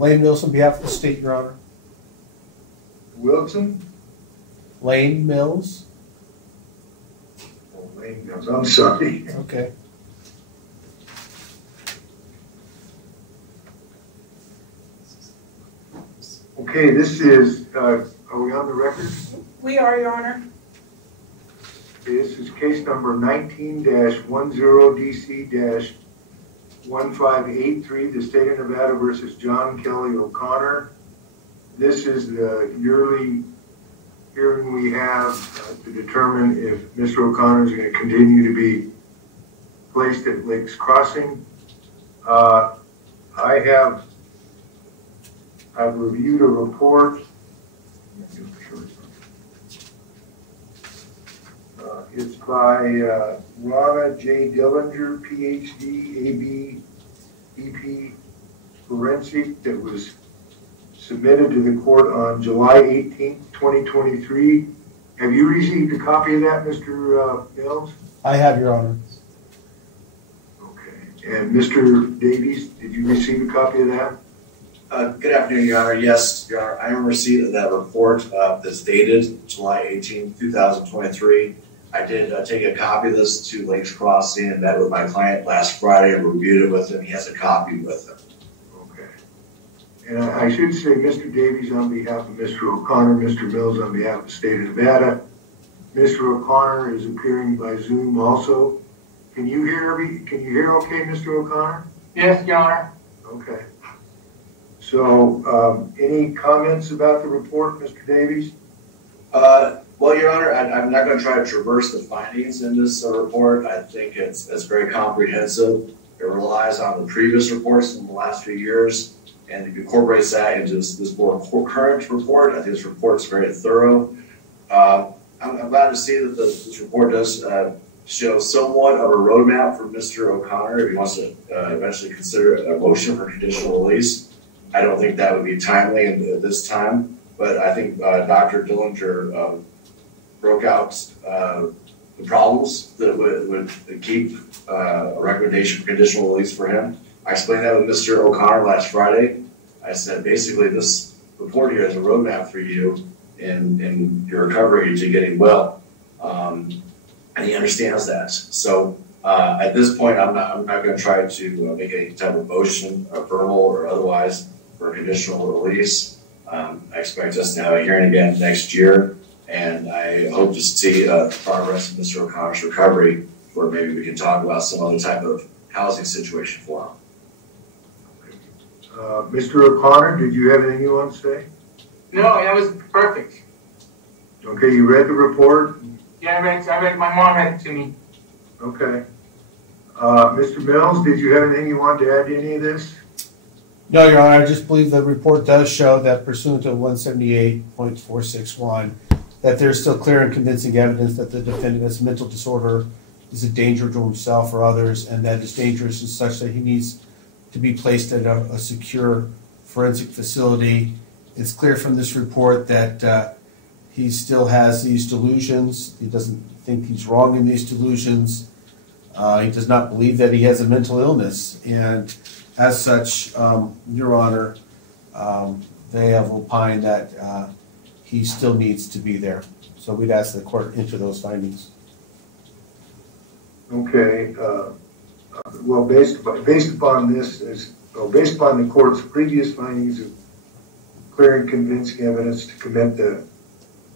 Lane Mills on behalf of the state, Your Honor. Wilson? Lane Mills. Oh, Lane Mills. I'm sorry. Okay. Okay, this is, are we on the record? We are, Your Honor. Okay, this is case number 19-10DC-1583, the state of Nevada versus John Kelly O'Connor. This is the yearly hearing we have to determine if Mr. O'Connor is going to continue to be placed at Lakes Crossing. I've reviewed a report. It's by Rana J. Dillinger, PhD, AB, EP, Forensic, that was submitted to the court on July 18th, 2023. Have you received a copy of that, Mr. Mills? I have, Your Honor. Okay. And Mr. Davies, did you receive a copy of that? Good afternoon, Your Honor. Yes, Your Honor. I am in receipt of that report that's dated July 18, 2023. I did take a copy of this to Lakes Crossing and met with my client last Friday and reviewed it with him. He has a copy with him. Okay. And I should say Mr. Davies on behalf of Mr. O'Connor, Mr. Mills on behalf of the state of Nevada. Mr. O'Connor is appearing by Zoom also. Can you hear okay, Mr. O'Connor? Yes, Your Honor. Okay. So, any comments about the report, Mr. Davies? Well, Your Honor, I'm not going to try to traverse the findings in this report. I think it's very comprehensive. It relies on the previous reports in the last few years and it incorporates that into this more current report. I think this report is very thorough. I'm glad to see that this report does show somewhat of a roadmap for Mr. O'Connor if he wants to eventually consider a motion for conditional release. I don't think that would be timely at this time, but I think Dr. Dillinger broke out the problems that would keep a recommendation for conditional release for him. I explained that with Mr. O'Connor last Friday. I said, basically, this report here is a roadmap for you in your recovery to getting well. And he understands that. So at this point, I'm not going to try to make any type of motion, verbal or otherwise, for a conditional release. I expect us to have a hearing again next year, and I hope to see progress in Mr. O'Connor's recovery, where maybe we can talk about some other type of housing situation for him. Mr. O'Connor, did you have anything you want to say? No, that was perfect. Okay, you read the report? Yeah, I read. My mom read it to me. Okay. Mr. Mills, did you have anything you wanted to add to any of this? No, Your Honor, I just believe the report does show that pursuant to 178.461, that there's still clear and convincing evidence that the defendant has a mental disorder, is a danger to himself or others, and that is dangerous is such that he needs to be placed at a secure forensic facility. It's clear from this report that he still has these delusions. He doesn't think he's wrong in these delusions. He does not believe that he has a mental illness, and as such, Your Honor, they have opined that he still needs to be there. So we'd ask the court enter those findings. Okay. Well, based upon the court's previous findings of clear and convincing evidence to commit the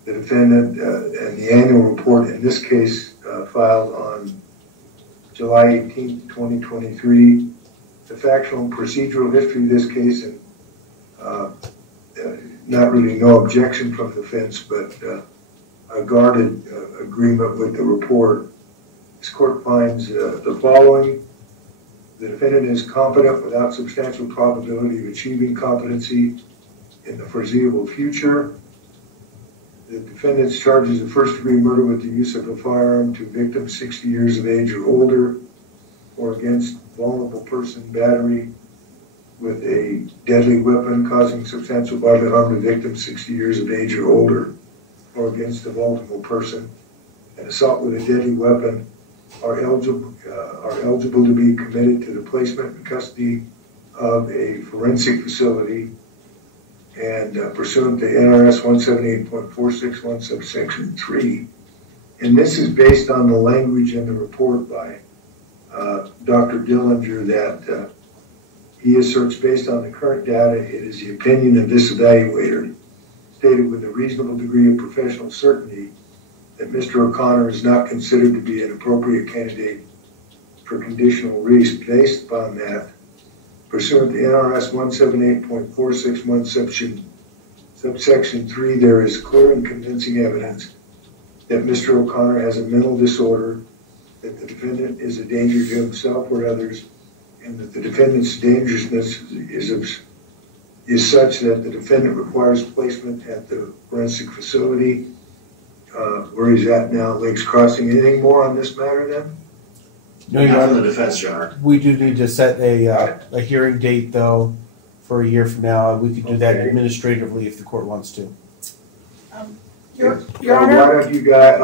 defendant and the annual report in this case filed on July 18th, 2023. The factual and procedural history of this case, and not really no objection from the defense, but a guarded agreement with the report. This court finds the following. The defendant is competent without substantial probability of achieving competency in the foreseeable future. The defendant's charges of first-degree murder with the use of a firearm to victim 60 years of age or older, or against vulnerable person battery with a deadly weapon causing substantial bodily harm to victim 60 years of age or older, or against a vulnerable person, and assault with a deadly weapon are eligible to be committed to the placement in custody of a forensic facility and pursuant to NRS 178.461 subsection 3. And this is based on the language in the report by Dr. Dillinger that he asserts based on the current data, it is the opinion of this evaluator stated with a reasonable degree of professional certainty that Mr. O'Connor is not considered to be an appropriate candidate for conditional release. Based upon that, pursuant to NRS 178.461 subsection 3, there is clear and convincing evidence that Mr. O'Connor has a mental disorder, that the defendant is a danger to himself or others, and that the defendant's dangerousness is such that the defendant requires placement at the forensic facility where he's at now, Lakes Crossing. Anything more on this matter then? No, Your Not Honor. on the defense, Your Honor. We do need to set a hearing date, though, for a year from now. We could do that administratively if the court wants to. Your Why Honor, don't you guys,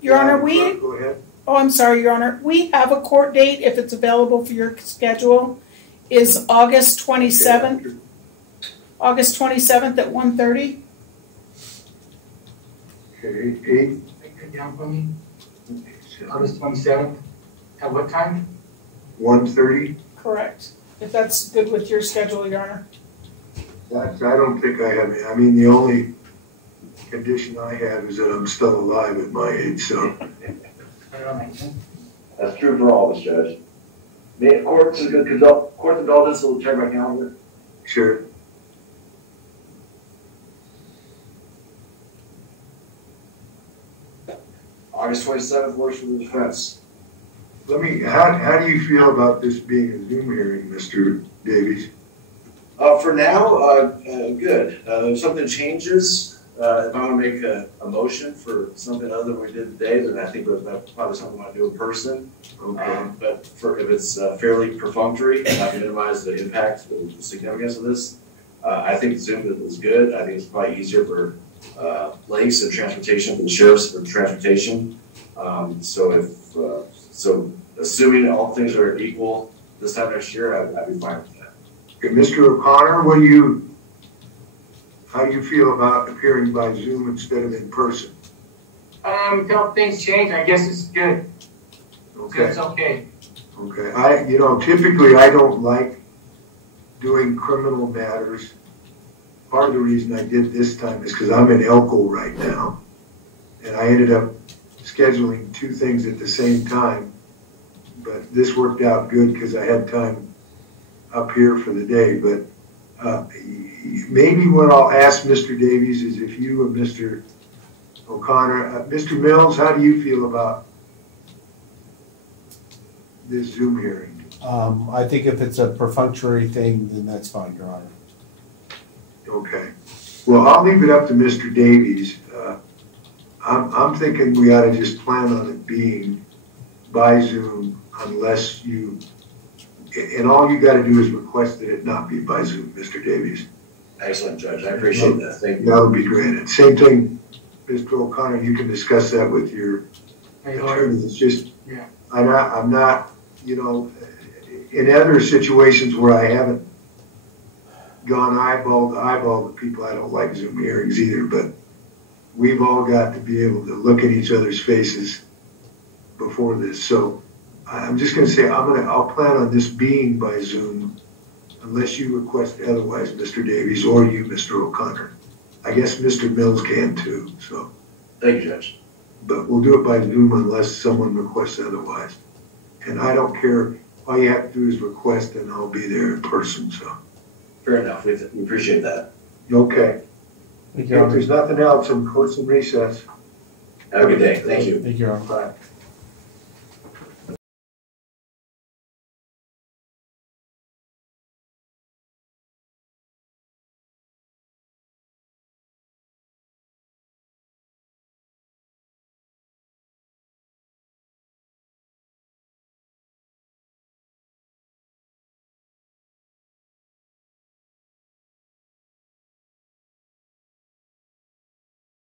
Your Honor, go ahead. oh, I'm sorry, Your Honor. We have a court date, if it's available for your schedule, is August 27th. August 27th at 1:30. Okay, Take it down for me. August 27th. At what time? 1:30? Correct. If that's good with your schedule, Your Honor. I don't think I have any. I mean, the only condition I have is that I'm still alive at my age, so. That's true for all of us, Judge. Court's indulgence will check my calendar. Sure. August 27th works for the defense. How do you feel about this being a Zoom hearing, Mr. Davies? For now, good. If something changes, if I want to make a motion for something other than we did today, then I think that's probably something I want to do in person. Okay. But if it's fairly perfunctory, not to minimize the impact, the significance of this, I think Zoom is good. I think it's probably easier for Lakes and transportation, for the sheriffs for transportation. So assuming all things are equal this time next year, I'd be fine with that. Okay, Mr. O'Connor, how do you feel about appearing by Zoom instead of in person? Until things change, I guess it's good. Okay. It's okay. Okay. Typically I don't like doing criminal matters. Part of the reason I did this time is because I'm in Elko right now, and I ended up scheduling two things at the same time. But this worked out good because I had time up here for the day. But maybe what I'll ask Mr. Davies is if you and Mr. O'Connor, Mr. Mills, how do you feel about this Zoom hearing? I think if it's a perfunctory thing, then that's fine, Your Honor. Okay. Well, I'll leave it up to Mr. Davies. I'm thinking we ought to just plan on it being by Zoom unless and all you got to do is request that it not be by Zoom, Mr. Davies. Excellent, Judge. I appreciate that. Thank you. That would be granted. Same thing, Mr. O'Connor, you can discuss that with your attorney. It's just, Yeah. I'm not, in other situations where I haven't gone eyeball to eyeball with people, I don't like Zoom hearings either, but we've all got to be able to look at each other's faces before this. So I'm just going to say I'll plan on this being by Zoom unless you request otherwise, Mr. Davies, or you, Mr. O'Connor. I guess Mr. Mills can too. So Thank you, Judge. but we'll do it by Zoom unless someone requests otherwise. And I don't care. All you have to do is request, and I'll be there in person. So Fair enough. We appreciate that. okay. Thank If you, Your Honor. there's nothing else, I'm court's in recess. Have a good day. Thank you. Thank you, Your Honor. Bye.